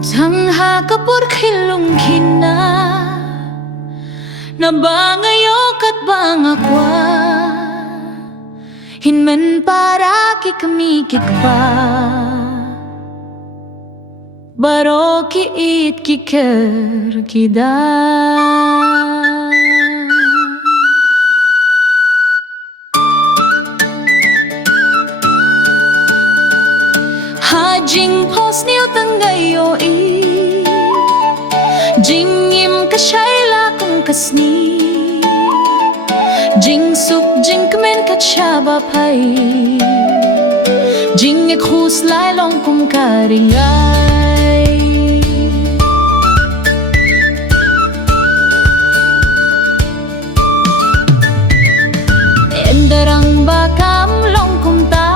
Tangha kapur khilung khina na bangayok at bangakwa hinman para ki kamikik pa baro ki it ki ker kida Jing pos niu tangayo Jingim kashayla kung kasni Jing sup jing kemen kachaba pai Jing ek hus lai long kum karingay Endarang bakam long kum ta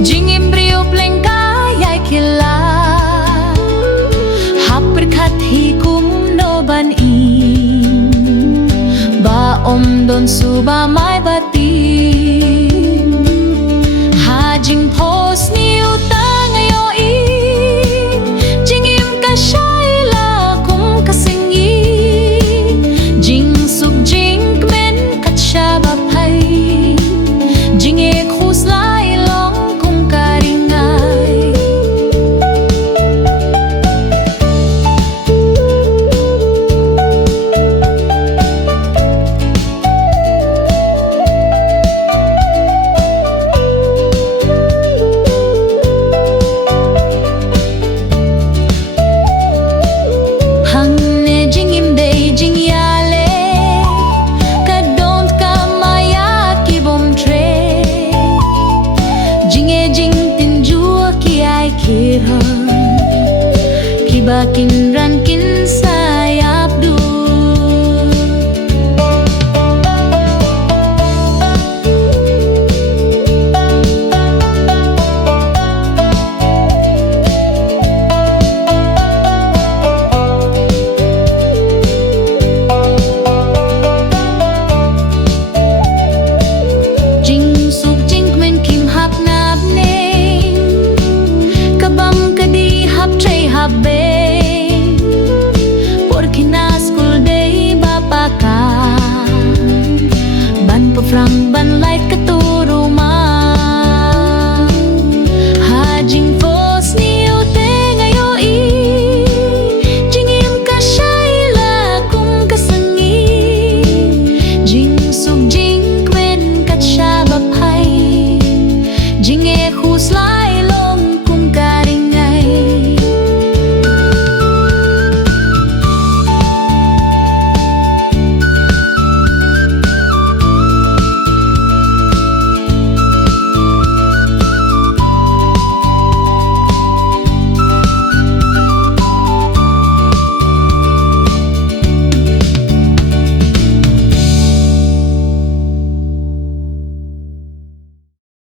Jingim Briew pleng kayay kila Haperkat hikum no ban Ba don suba may batin Hajing pos ni utang ayo Jingim kasyayla kum kasingi Jing suk jing kmen katsyaba pay Jing ek huslay long kum karingay Kibakin ran kin sayap du Jing suk jing kmen kim hap nap ne kabam kadi hap tray hap be Ban pefrang ban light keturuma Hajing